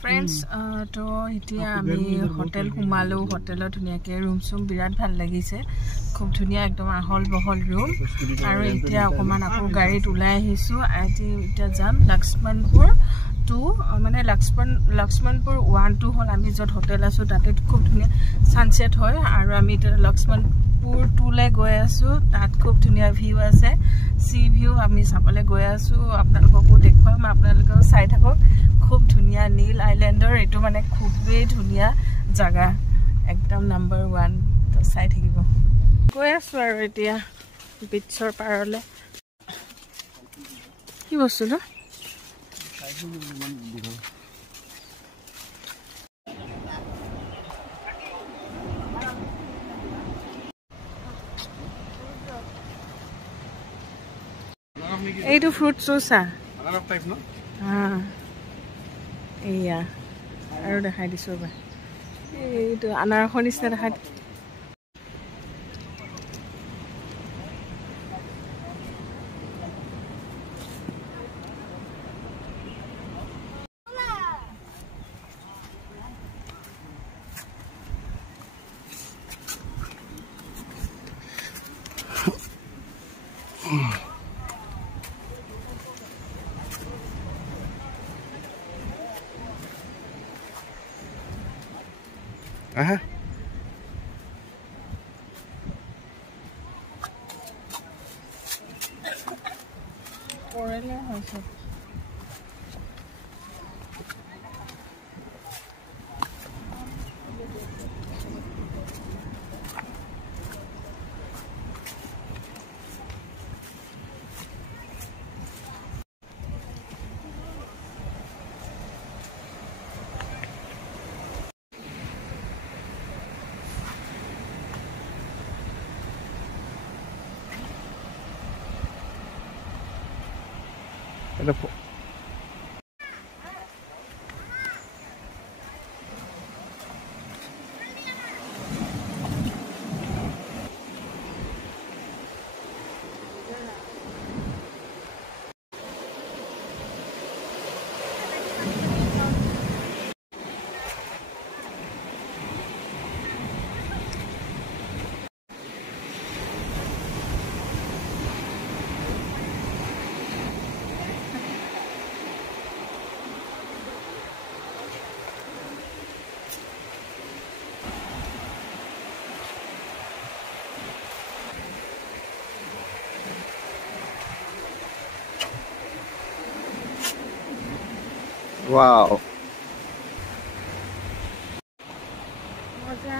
Friends तो इतिया आमी hotel घुमालो होटेলত धुनियाके room सुम बिराट ভাল লাগিছে खूब धुनिया एकदम आहल बहल रूम আৰু ইতিয়া অকমান আকৌ গাড়ীত উলাই আহিছো আইতি ইতিয়া যাম লক্ষ্মণপুৰ 2 মানে লক্ষ্মণপুৰ 1 2 হল আমি যত হোটেল আছো তাতে খুব ধুনিয়া সানসেট হয় আৰু আমি ইতিয়া লক্ষ্মণপুৰ 2 লে গৈ আছো তাত খুব ধুনিয়া ভিউ আছে সি ভিউ আমি চাবলে গৈ আছো আপোনালোককো দেখুৱাম আপোনালোকক চাই থাকক खूब धुनिया नील आइलैंडर एटो माने खूबे धुनिया जगह एकदम नंबर 1 तो साइ থাকিব গৈ আছো আৰু এতিয়া বিচৰ পাৰলে কি বস্তু ন এইটো ফ্ৰুট জুসা আনাৰস টাইপ ন हां এয়া আৰু দেখাই দিছো বা এইটো আনাৰসৰ নিচিনা দেখাই Aha. Orele hoise. Wow. Moja.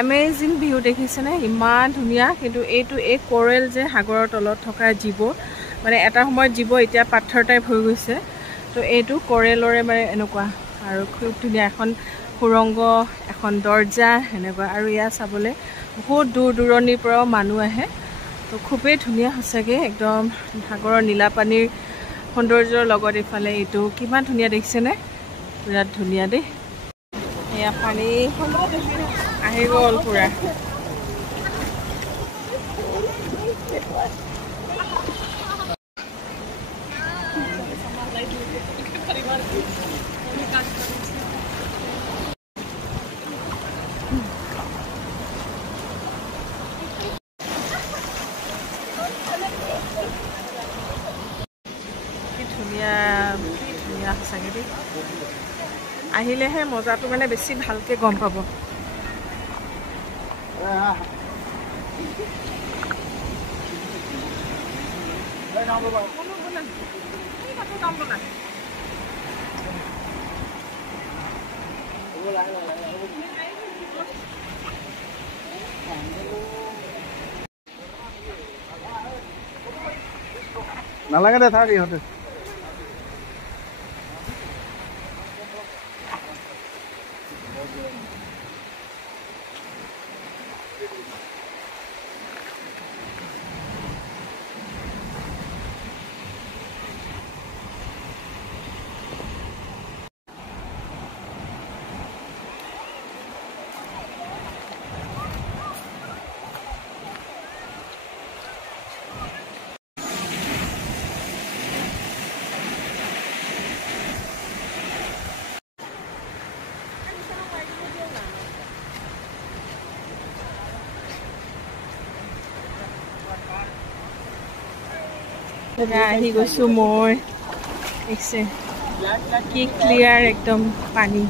Amazing view দেখিছেনে ইমান ধুনিয়া কিন্তু এইটো এক কোৰেল যে সাগৰৰ তলত থকা জীৱ মানে এটা সময়ত জীৱ এতিয়া পাথৰ টাইপ হৈ গৈছে তো এইটো কোৰেলৰে মানে এনেকুৱা আৰু খুব ধুনিয়া এখন সুৰংগ এখন দৰ্জা এনেকুৱা আৰু ইয়া চাবলে বহুত দূৰ দূৰণিৰ পৰা মানুহ আহে তো খুবেই ধুনিয়া হসকে একদম সাগৰৰ নীলা পানীৰ সৌন্দৰ্যৰ লগত ইফালে এইটো কিমান ধুনিয়া দেখিছেনে বিৰাট ধুনিয়া দে এয়া পানী আহি গ'ল পুৰা ধুনিয়া সঁচাকে দেই আহিলেহে মজাটো মানে বেছি ভালকে গম পাব নালাগে দে থাক ইহঁতে আহি গৈছোঁ মই দেখিছে কি ক্লিয়াৰ একদম পানী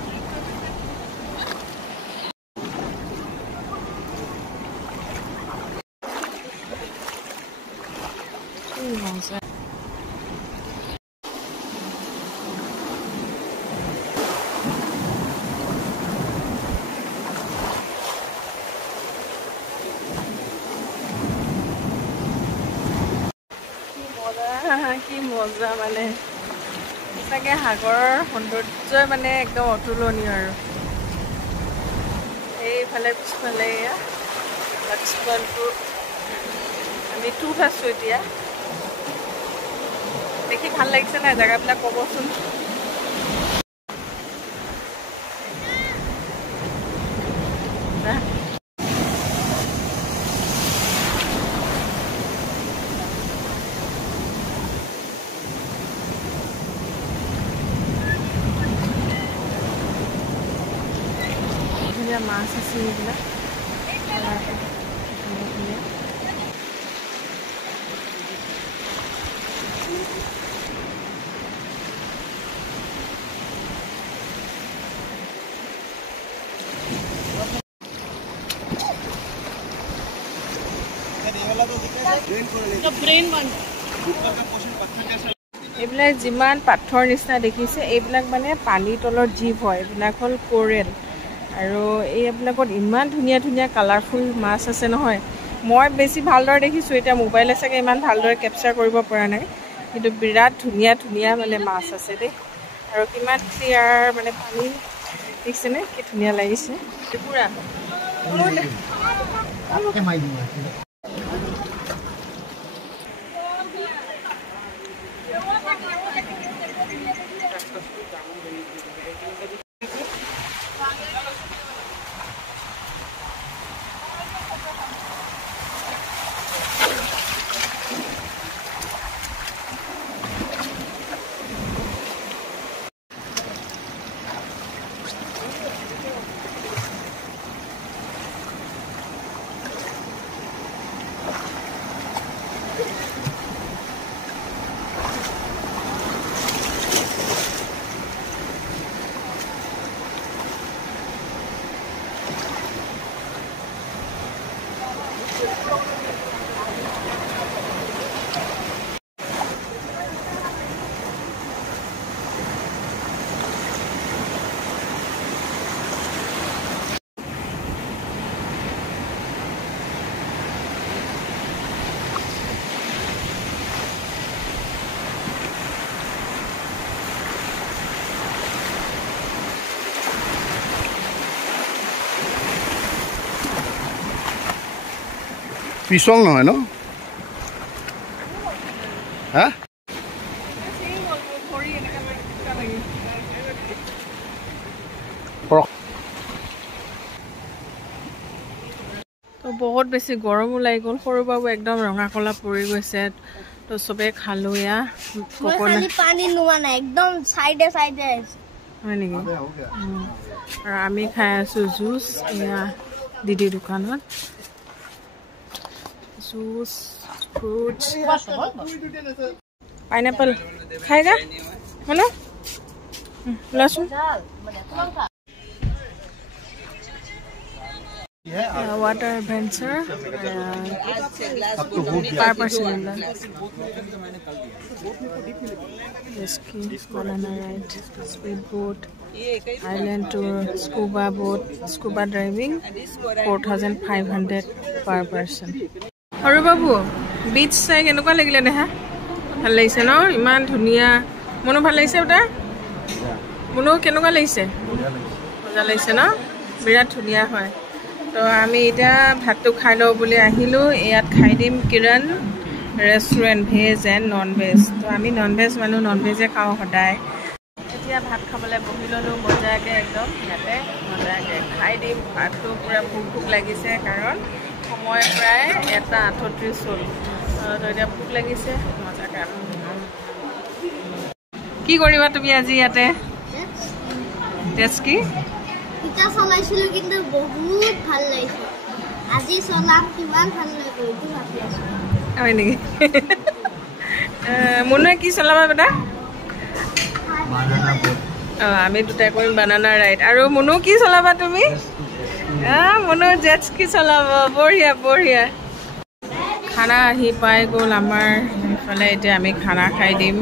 কি মজা মানে সঁচাকৈ সাগৰৰ সৌন্দৰ্যই মানে একদম অতুলনীয় আৰু এইফালে পিছফালে এয়া লক্ষ্মণপুৰ আমি 2ত আছোঁ এতিয়া দেখি ভাল লাগিছে নাই জেগাবিলাক ক'বচোন মাছ আছে এইবিলাক এইবিলাক যিমান পাথৰ নিচিনা দেখিছে এইবিলাক মানে পানীৰ তলৰ জীৱ হয় এইবিলাক হ'ল কোৰেল আৰু এইবিলাকত ইমান ধুনীয়া ধুনীয়া কালাৰফুল মাছ আছে নহয় মই বেছি ভালদৰে দেখিছোঁ এতিয়া মোবাইলে চাগে ইমান ভালদৰে কেপচাৰ কৰিব পৰা নাই কিন্তু বিৰাট ধুনীয়া ধুনীয়া মানে মাছ আছে দেই আৰু কিমান ক্লিয়াৰ মানে পানী দেখিছেনে কি ধুনীয়া লাগিছে পুৰা পিছল নহয় ন হা তো বহুত বেছি গৰম ওলাই গ'ল সৰু বাবু একদম ৰঙা কলা পৰি গৈছে তো চবে খালো এয়া পানী নোৱা নাই একদম সাইডে সাইডে হয় নেকি আৰু আমি খাই আছো জুচ এয়া দিদি দোকানত জুচ ফ্ৰুটস পাইনাপল খাইগা হলো লাসু water adventure per person ski banana ride speed boat island tour scuba driving 4,500 per person আৰু বাবু বিচ চাই কেনেকুৱা লাগিলে দেখা ভাল লাগিছে ন ইমান ধুনীয়া মনো ভাল লাগিছে ওটা মনো কেনেকুৱা লাগিছে মজা লাগিছে ন বিৰাট ধুনীয়া হয় তো আমি এটা ভাতটো খাই লও বুলি আহিলো ইয়াত খাই দিম Kiran restaurant veg and non veg তো আমি নন ভেজ মানুহ নন ভেজে খাওঁ সদায় এতিয়া ভাত খাবলৈ বহি ল'লোঁ মজাকৈ একদম ইয়াতে মজাকৈ খাই দিম ভাতটো পূৰা ভোক লাগিছে কাৰণ সময় প্ৰায় 1:38 হ'ল তো এতিয়া ভোক লাগিছে মজাকৈ কি কৰিবা তুমি আজি ইয়াতে টেষ্ট কি ইটা চলাইছিলো কিন্তু বহুত ভাল লাগিছে আজি চলাম কিমান ভাল লাগিব এইটো ভাবি আছো হয় নেকি মুনুৱে কি চলাবা বেটা আমি দুটাই কৰিম বানানা ৰাইড আৰু মুনু কি চলাবা তুমি মুনু জেট স্কি চলাব বঢ়িয়া বঢ়িয়া খানা আহি পাই গ'ল আমাৰ এইফালে এতিয়া আমি খানা খাই দিম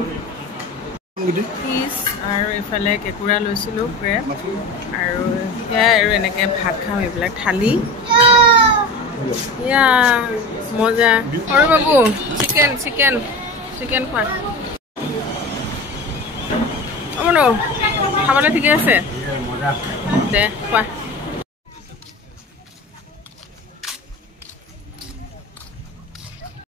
ফিছ আৰু এইফালে কেঁকুৰা লৈছিলোঁ ক্ৰেব আৰু সেয়াই আৰু এনেকৈ ভাত খাম এইবিলাক থালি ইয়া মজা সৰু বাবু চিকেন চিকেন চিকেন খোৱা মুনু খাবলৈ ঠিকে আছে দে খোৱা